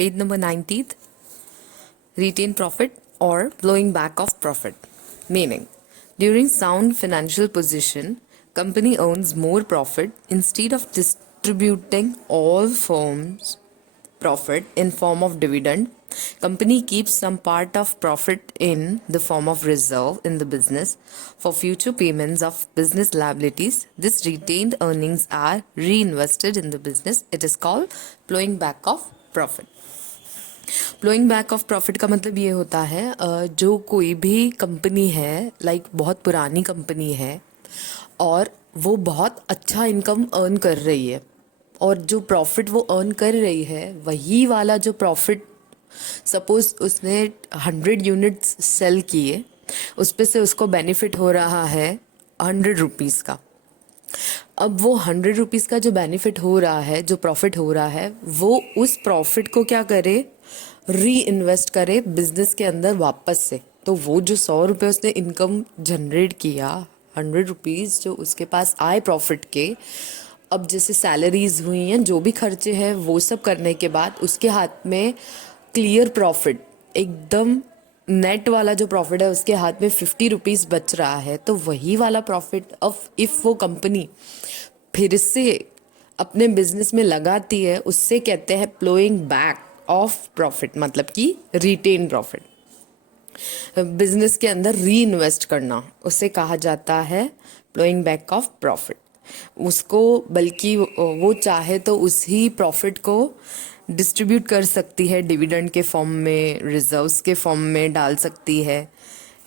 Page number 90th, retain profit or blowing back of profit. Meaning, during sound financial position, company earns more profit instead of distributing all firms profit in form of dividend. Company keeps some part of profit in the form of reserve in the business for future payments of business liabilities. This retained earnings are reinvested in the business. It is called plowing back of profit. Ploughing back of profit का मतलब ये होता है जो कोई भी company है like बहुत पुरानी कंपनी है और वो बहुत अच्छा इनकम अर्न कर रही है और जो प्रॉफिट वो अर्न कर रही है वही वाला जो प्रॉफिट सपोज उसने 100 यूनिट्स सेल किए उस पे से उसको बेनिफिट हो रहा है 100 रुपीज़ का। अब वो 100 रुपीज़ का जो बेनिफिट हो रहा है जो प्रॉफिट हो रहा है वो उस प्रॉफिट को क्या करे, री इन्वेस्ट करे बिजनेस के अंदर वापस से। तो वो जो 100 रुपये उसने इनकम जनरेट किया 100 रुपीज़ जो उसके पास आए प्रॉफिट के, अब जैसे सैलरीज हुई हैं जो भी खर्चे हैं वो सब करने के बाद उसके हाथ में क्लियर प्रॉफिट एकदम नेट वाला जो प्रॉफिट है उसके हाथ में 50 रुपीज़ बच रहा है। तो वही वाला प्रॉफिट अब इफ़ वो कंपनी फिर से अपने बिजनेस में लगाती है उससे कहते हैं प्लोइंग बैक ऑफ प्रॉफिट, मतलब कि रिटेन प्रॉफिट। बिजनेस के अंदर री इन्वेस्ट करना उसे कहा जाता है प्लोइंग बैक ऑफ प्रॉफिट। उसको बल्कि वो चाहे तो उसी प्रॉफिट को डिस्ट्रीब्यूट कर सकती है डिविडेंड के फॉर्म में, रिजर्व्स के फॉर्म में डाल सकती है,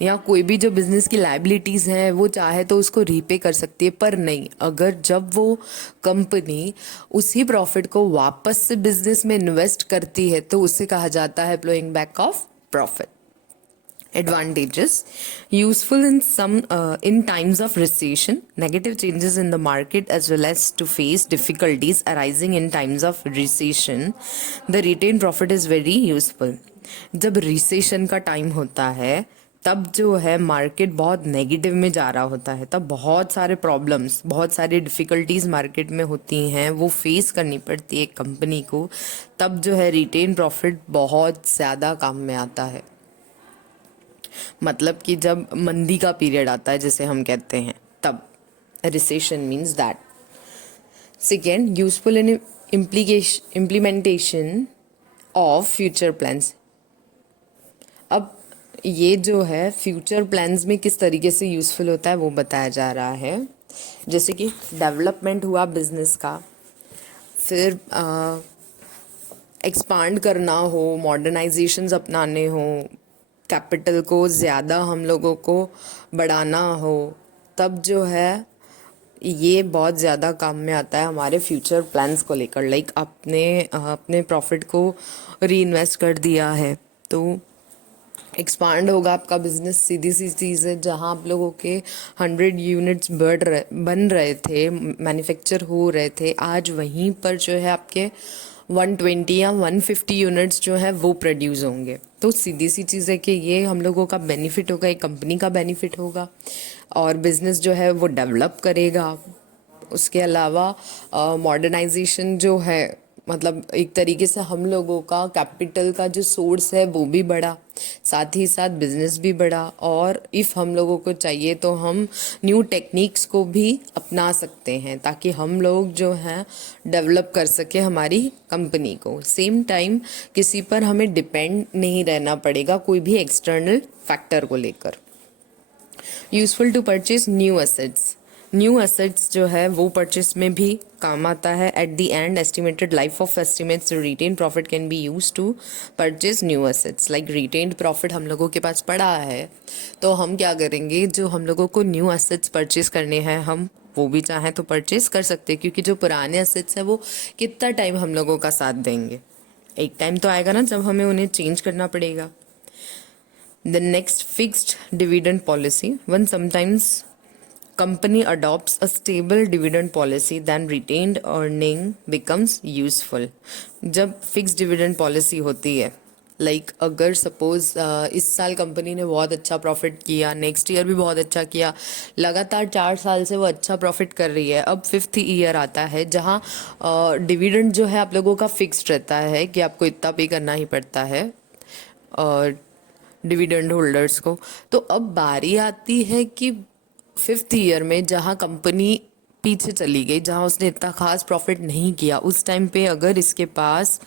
या कोई भी जो बिजनेस की लाइबिलिटीज़ हैं वो चाहे तो उसको रीपे कर सकती है। पर नहीं, अगर जब वो कंपनी उसी प्रॉफिट को वापस से बिजनेस में इन्वेस्ट करती है तो उसे कहा जाता है ploughing back of profit. Advantages: useful in times of recession, negative changes in the market, as well as to face difficulties arising in times of recession. The retained profit is very useful. जब recession का time होता है तब जो है market बहुत negative में जा रहा होता है, तब बहुत सारे प्रॉब्लम्स, बहुत सारी डिफ़िकल्टीज मार्केट में होती हैं, वो फेस करनी पड़ती है कंपनी को। तब जो है रिटेन प्रॉफिट बहुत ज़्यादा काम में आता है। मतलब कि जब मंदी का पीरियड आता है जैसे हम कहते हैं तब recession means that. Second, useful in implementation of future plans. अब ये जो है फ्यूचर प्लान्स में किस तरीके से यूज़फुल होता है वो बताया जा रहा है। जैसे कि डेवलपमेंट हुआ बिजनेस का, फिर एक्सपांड करना हो, मॉडर्नाइजेशंस अपनाने हो, कैपिटल को ज़्यादा हम लोगों को बढ़ाना हो, तब जो है ये बहुत ज़्यादा काम में आता है हमारे फ्यूचर प्लान्स को लेकर। लाइक अपने प्रॉफिट को री इन्वेस्ट कर दिया है तो एक्सपांड होगा आपका बिजनेस, सीधी सी चीज़ है। जहाँ आप लोगों के 100 यूनिट्स बन रहे थे, मैन्युफैक्चर हो रहे थे, आज वहीं पर जो है आपके 120 या 150 यूनिट्स जो है वो प्रोड्यूस होंगे। तो सीधी सी चीज़ है कि ये हम लोगों का बेनिफिट होगा, एक कंपनी का बेनिफिट होगा और बिज़नेस जो है वो डेवलप करेगा। उसके अलावा मॉडर्नाइजेशन जो है, मतलब एक तरीके से हम लोगों का कैपिटल का जो सोर्स है वो भी बढ़ा, साथ ही साथ बिजनेस भी बढ़ा। और इफ़ हम लोगों को चाहिए तो हम न्यू टेक्निक्स को भी अपना सकते हैं ताकि हम लोग जो हैं डेवलप कर सके हमारी कंपनी को। सेम टाइम किसी पर हमें डिपेंड नहीं रहना पड़ेगा कोई भी एक्सटर्नल फैक्टर को लेकर। Useful to purchase new assets. New assets जो है वो परचेस में भी काम आता है। At the end estimated life of estimates retain profit can be use to purchase new assets. Like retained profit हम लोगों के पास पड़ा है तो हम क्या करेंगे, जो हम लोगों को न्यू एसेट्स परचेज करने हैं हम वो भी चाहें तो परचेज कर सकते हैं, क्योंकि जो पुराने एसेट्स हैं वो कितना टाइम हम लोगों का साथ देंगे। एक टाइम तो आएगा ना जब हमें उन्हें चेंज करना पड़ेगा। The next, fixed dividend policy. When sometimes company adopts a stable dividend policy, then retained earning becomes useful. जब fixed dividend policy होती है लाइक अगर सपोज इस साल कंपनी ने बहुत अच्छा प्रॉफिट किया, नेक्स्ट ईयर भी बहुत अच्छा किया, लगातार 4 साल से वो अच्छा प्रॉफिट कर रही है, अब 5th ईयर आता है जहाँ डिविडेंड जो है आप लोगों का फिक्स्ड रहता है कि आपको इतना पे करना ही पड़ता है डिविडेंड होल्डर्स को। तो अब बारी आती है कि 5th ईयर में जहाँ कंपनी पीछे चली गई, जहाँ उसने इतना खास प्रॉफिट नहीं किया, उस टाइम पे अगर इसके पास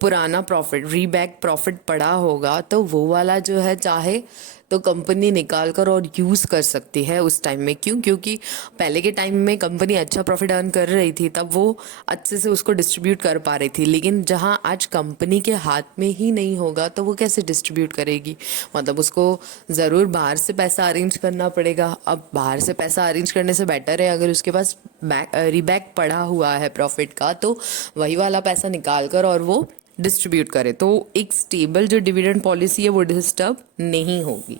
पुराना प्रॉफिट, रीबैक प्रॉफिट पड़ा होगा, तो वो वाला जो है चाहे तो कंपनी निकाल कर और यूज़ कर सकती है उस टाइम में। क्यों? क्योंकि पहले के टाइम में कंपनी अच्छा प्रॉफिट अर्न कर रही थी, तब वो अच्छे से उसको डिस्ट्रीब्यूट कर पा रही थी। लेकिन जहाँ आज कंपनी के हाथ में ही नहीं होगा तो वो कैसे डिस्ट्रीब्यूट करेगी? मतलब उसको ज़रूर बाहर से पैसा अरेंज करना पड़ेगा। अब बाहर से पैसा अरेंज करने से बेटर है अगर उसके पास रीबैक पड़ा हुआ है प्रॉफिट का, तो वही वाला पैसा निकाल कर और वो डिस्ट्रीब्यूट करे, तो एक स्टेबल जो डिविडेंड पॉलिसी है वो डिस्टर्ब नहीं होगी।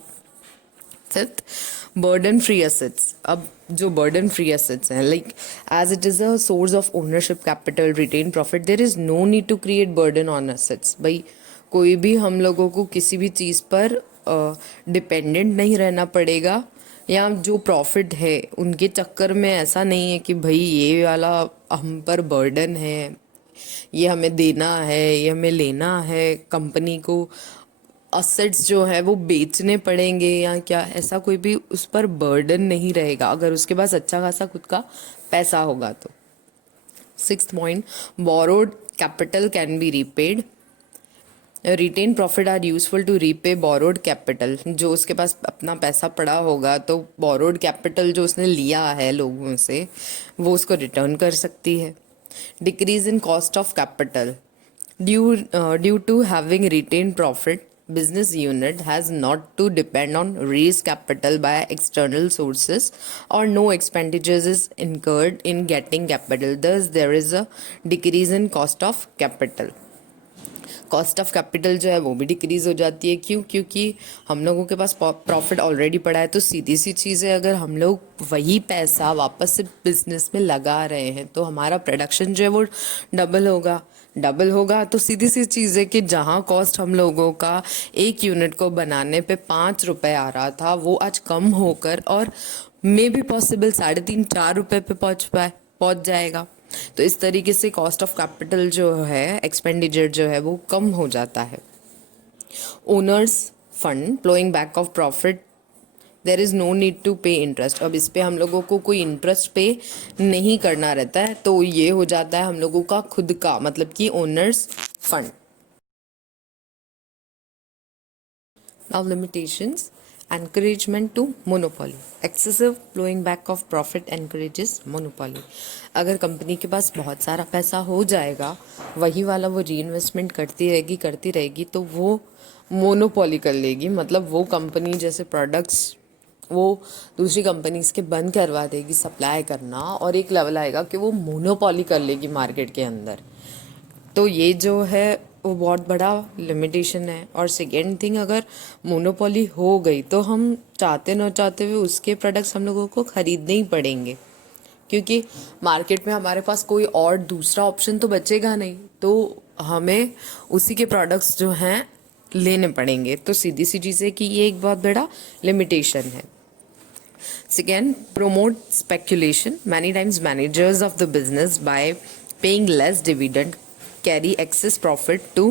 Fifth, burden free assets. अब जो बर्डन फ्री एसेट्स हैं, like as it is a source of ownership capital retain profit, there is no need to create burden on assets. भाई कोई भी हम लोगों को किसी भी चीज़ पर डिपेंडेंट नहीं रहना पड़ेगा, या जो प्रॉफिट है उनके चक्कर में ऐसा नहीं है कि भाई ये वाला हम पर बर्डन है, ये हमें देना है, ये हमें लेना है, कंपनी को असेट्स जो है वो बेचने पड़ेंगे या क्या, ऐसा कोई भी उस पर बर्डन नहीं रहेगा अगर उसके पास अच्छा खासा खुद का पैसा होगा तो। 6th point, borrowed capital can be repaid. Retain profit are useful to repay borrowed capital. जो उसके पास अपना पैसा पड़ा होगा तो बोरोड कैपिटल जो उसने लिया है लोगों से, वो उसको रिटर्न कर सकती है। Decrease in cost of capital due to having retained profit, business unit has not to depend on raised capital by external sources, or no expenditures is incurred in getting capital, thus there is a decrease in cost of capital। Cost of capital जो है वो भी decrease हो जाती है। क्यों? क्योंकि हम लोगों के पास प्रॉफिट ऑलरेडी पड़ा है, तो सीधी सी चीज़ है, अगर हम लोग वही पैसा वापस से बिजनेस में लगा रहे हैं तो हमारा प्रोडक्शन जो है वो डबल होगा। तो सीधी सी चीज़ है कि जहाँ कॉस्ट हम लोगों का एक यूनिट को बनाने पे 5 रुपए आ रहा था, वो आज कम होकर और मे बी पॉसिबल 3.5-4 रुपए पे पहुँच जाएगा। तो इस तरीके से कॉस्ट ऑफ कैपिटल जो है, एक्सपेंडिचर जो है वो कम हो जाता है। Owners fund flowing back of profit, there is no need to pay interest. अब इस पे हम लोगों को कोई इंटरेस्ट पे नहीं करना रहता है, तो ये हो जाता है हम लोगों का खुद का, मतलब कि owner's fund. Now limitations, encouragement to monopoly, excessive flowing back of profit encourages monopoly। अगर कंपनी के पास बहुत सारा पैसा हो जाएगा, वही वाला वो री इन्वेस्टमेंट करती रहेगी तो वो मोनोपोली कर लेगी। मतलब वो कंपनी जैसे प्रोडक्ट्स वो दूसरी कंपनीज के बंद करवा देगी सप्लाई करना, और एक लेवल आएगा कि वो मोनोपोली कर लेगी मार्केट के अंदर। तो ये जो है वो बहुत बड़ा लिमिटेशन है। और सेकेंड थिंग, अगर मोनोपोली हो गई तो हम चाहते न चाहते हुए उसके प्रोडक्ट्स हम लोगों को खरीदने ही पड़ेंगे, क्योंकि मार्केट में हमारे पास कोई और दूसरा ऑप्शन तो बचेगा नहीं, तो हमें उसी के प्रोडक्ट्स जो हैं लेने पड़ेंगे। तो सीधी सी चीज़ है कि ये एक बहुत बड़ा लिमिटेशन है। Second, promote speculation. Many times managers of the business, by paying less dividend, carry excess profit to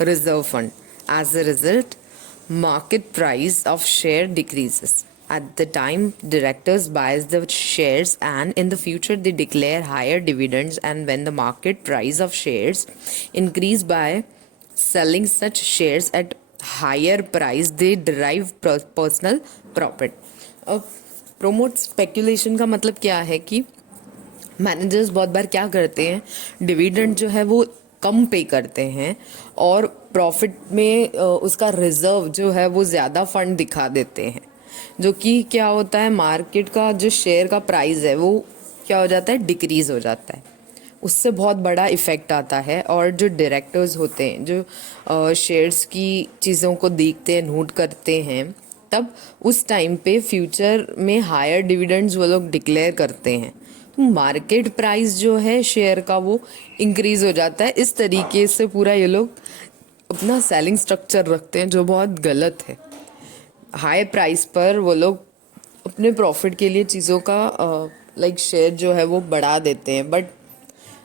reserve fund. As a result, market price of share decreases. At the time directors buys the shares, and in the future they declare higher dividends, and when the market price of shares increase by selling such shares at higher price, they derive personal profit। अब promote speculation का मतलब क्या है कि managers बहुत बार क्या करते हैं, डिविडेंड जो है वो कम पे करते हैं और प्रॉफिट में उसका रिजर्व जो है वो ज़्यादा फंड दिखा देते हैं, जो कि क्या होता है, मार्केट का जो शेयर का प्राइस है वो क्या हो जाता है, डिक्रीज हो जाता है। उससे बहुत बड़ा इफ़ेक्ट आता है। और जो डायरेक्टर्स होते हैं, जो शेयर्स की चीज़ों को देखते हैं, नोट करते हैं, तब उस टाइम पे फ्यूचर में हायर डिविडेंड्स वो लोग डिक्लेयर करते हैं, तो मार्केट प्राइस जो है शेयर का वो इंक्रीज हो जाता है। इस तरीके से पूरा ये लोग अपना सेलिंग स्ट्रक्चर रखते हैं जो बहुत गलत है। हाई प्राइस पर वो लोग अपने प्रॉफिट के लिए चीज़ों का लाइक शेयर जो है वो बढ़ा देते हैं, बट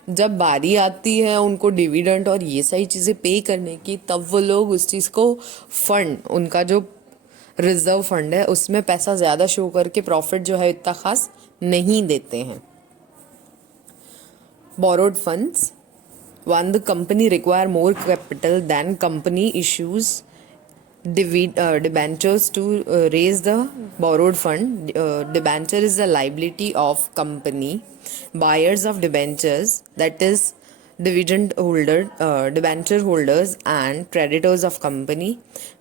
जब बारी आती है उनको डिविडेंड और ये सारी चीज़ें पे करने की, तब वो लोग उस चीज़ को फंड, उनका जो रिजर्व फंड है उसमें पैसा ज़्यादा शो करके प्रॉफिट जो है इतना खास नहीं देते हैं। borrowed funds, one, the company require more capital than company issues debentures to raise the borrowed fund. Debenture is the liability of company. Buyers of debentures, that is dividend holder, debenture holders and creditors of company.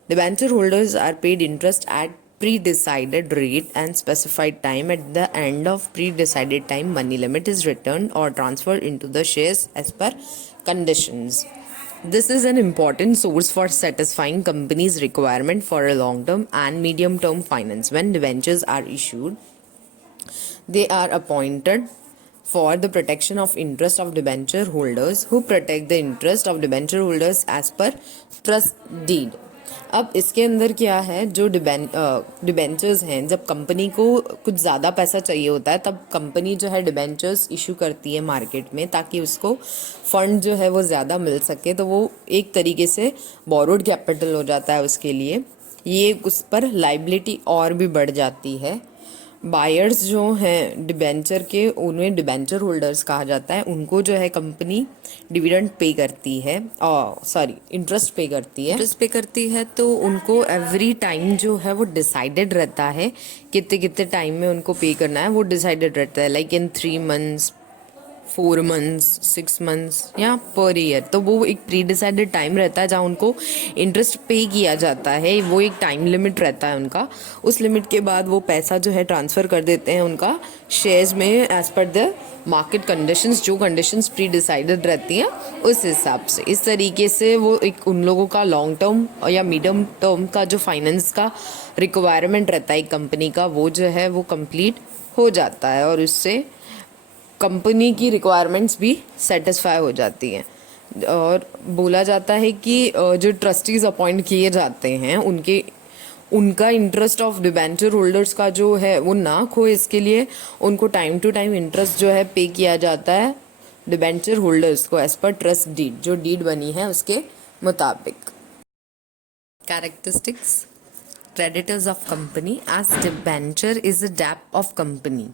Debenture holders are paid interest at pre-decided rate and specified time. At the end of pre-decided time, money limit is returned or transferred into the shares as per conditions. This is an important source for satisfying companies' requirement for a long-term and medium-term finance. When debentures are issued, they are appointed for the protection of interest of debenture holders, who protect the interest of debenture holders as per trust deed. अब इसके अंदर क्या है, जो debentures हैं, जब company को कुछ ज़्यादा पैसा चाहिए होता है तब कंपनी जो है डिबेंचर्स इशू करती है मार्केट में, ताकि उसको फंड जो है वो ज़्यादा मिल सके। तो वो एक तरीके से बोरोड कैपिटल हो जाता है उसके लिए, ये उस पर लाइबिलिटी और भी बढ़ जाती है। बायर्स जो हैं डिबेंचर के, उन्हें डिबेंचर होल्डर्स कहा जाता है। उनको जो है कंपनी डिविडेंड पे करती है, सॉरी इंटरेस्ट पे करती है। इंटरेस्ट पे करती है तो उनको एवरी टाइम जो है वो डिसाइडेड रहता है, कितने कितने टाइम में उनको पे करना है वो डिसाइडेड रहता है, like in 3 months, 4 months, 6 months या पर ईयर। तो वो एक प्री डिसाइडेड टाइम रहता है जहाँ उनको इंटरेस्ट पे किया जाता है। वो एक टाइम लिमिट रहता है उनका, उस लिमिट के बाद वो पैसा जो है ट्रांसफ़र कर देते हैं उनका शेयर्स में as per the market conditions, जो कंडीशंस प्री डिसाइडेड रहती हैं उस हिसाब से। इस तरीके से वो एक उन लोगों का लॉन्ग टर्म या मीडियम टर्म का जो फाइनेंस का रिक्वायरमेंट रहता है एक कंपनी का, वो जो है वो कंप्लीट हो जाता है और उससे कंपनी की रिक्वायरमेंट्स भी सेटिस्फाई हो जाती हैं। और बोला जाता है कि जो ट्रस्टीज़ अपॉइंट किए जाते हैं उनका इंटरेस्ट ऑफ डिबेंचर होल्डर्स का जो है वो ना खोए, इसके लिए उनको टाइम टू टाइम इंटरेस्ट जो है पे किया जाता है डिबेंचर होल्डर्स को एज पर ट्रस्ट डीड, जो डीड बनी है उसके मुताबिक। Characteristics, creditors of company, as debenture is a debt of company.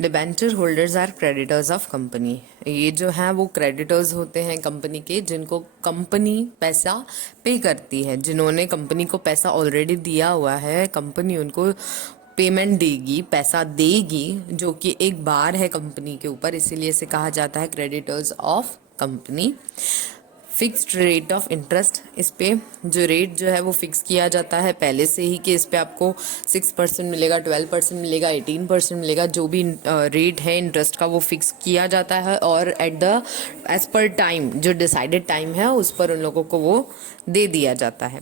Debenture holders are creditors of company. ये जो है वो क्रेडिटर्स होते हैं कंपनी के, जिनको कंपनी पैसा पे करती है, जिन्होंने कंपनी को पैसा ऑलरेडी दिया हुआ है, कंपनी उनको पेमेंट देगी, पैसा देगी, जो कि एक बार है कंपनी के ऊपर, इसीलिए इसे कहा जाता है creditors of company. Fixed rate of interest, इस पे जो रेट जो है वो फिक्स किया जाता है पहले से ही कि इस पे आपको 6% मिलेगा, 12% मिलेगा, 18% मिलेगा, जो भी रेट है इंटरेस्ट का वो फिक्स किया जाता है और at the as per time, जो डिसाइडेड टाइम है उस पर उन लोगों को वो दे दिया जाता है।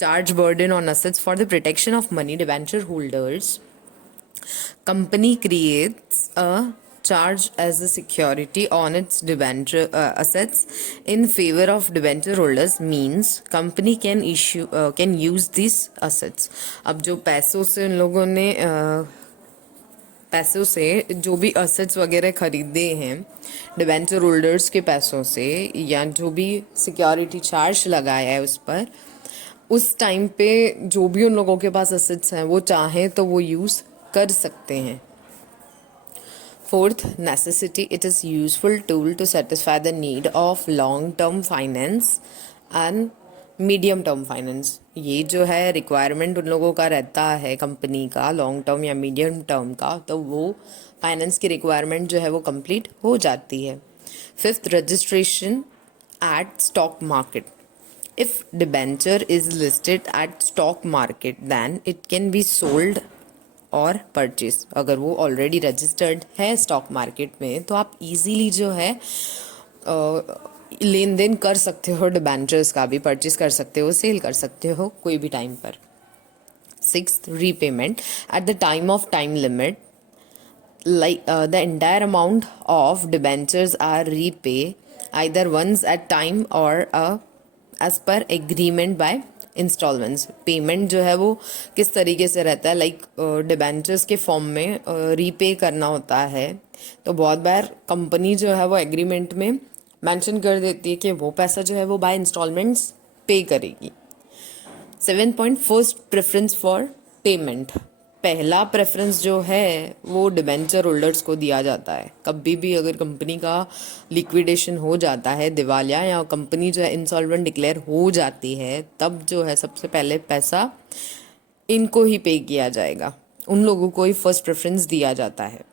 Charge burden on assets, for the protection of money debenture holders company creates a charge as a security on its debenture assets in favor of debenture holders, means company can use these assets। अब जो पैसों से उन लोगों ने पैसों से जो भी असेट्स वगैरह खरीदे हैं डिबेंचर होल्डर्स के पैसों से, या जो भी सिक्योरिटी चार्ज लगाया है उस पर, उस टाइम पे जो भी उन लोगों के पास असेट्स हैं वो चाहें तो वो यूज़ कर सकते हैं। Fourth, necessity, it is useful tool to satisfy the need of long term finance and medium term finance. ये जो है रिक्वायरमेंट उन लोगों का रहता है कंपनी का लॉन्ग टर्म या मीडियम टर्म का, तो वो फाइनेंस की रिक्वायरमेंट जो है वो कंप्लीट हो जाती है। Fifth, registration at stock market, if debenture is listed at stock market then it can be sold और परचेज। अगर वो ऑलरेडी रजिस्टर्ड है स्टॉक मार्केट में तो आप इजीली जो है लेन देन कर सकते हो, डिबेंचर्स का भी परचेज कर सकते हो, सेल कर सकते हो कोई भी टाइम पर। Sixth, repayment at the time of time limit, like the entire amount of debentures are repay either once at time or as per agreement by installments. Payment जो है वो किस तरीके से रहता है, लाइक डिबेंचर्स के फॉर्म में रीपे करना होता है। तो बहुत बार कंपनी जो है वो एग्रीमेंट में मेंशन कर देती है कि वो पैसा जो है वो बाय इंस्टॉलमेंट्स पे करेगी। 7 फर्स्ट प्रेफरेंस फॉर पेमेंट। पहला प्रेफरेंस जो है वो डिबेंचर होल्डर्स को दिया जाता है। कभी भी अगर कंपनी का लिक्विडेशन हो जाता है, दिवालिया या कंपनी जो है इंसॉल्वेंट डिक्लेयर हो जाती है, तब जो है सबसे पहले पैसा इनको ही पे किया जाएगा, उन लोगों को ही फर्स्ट प्रेफरेंस दिया जाता है।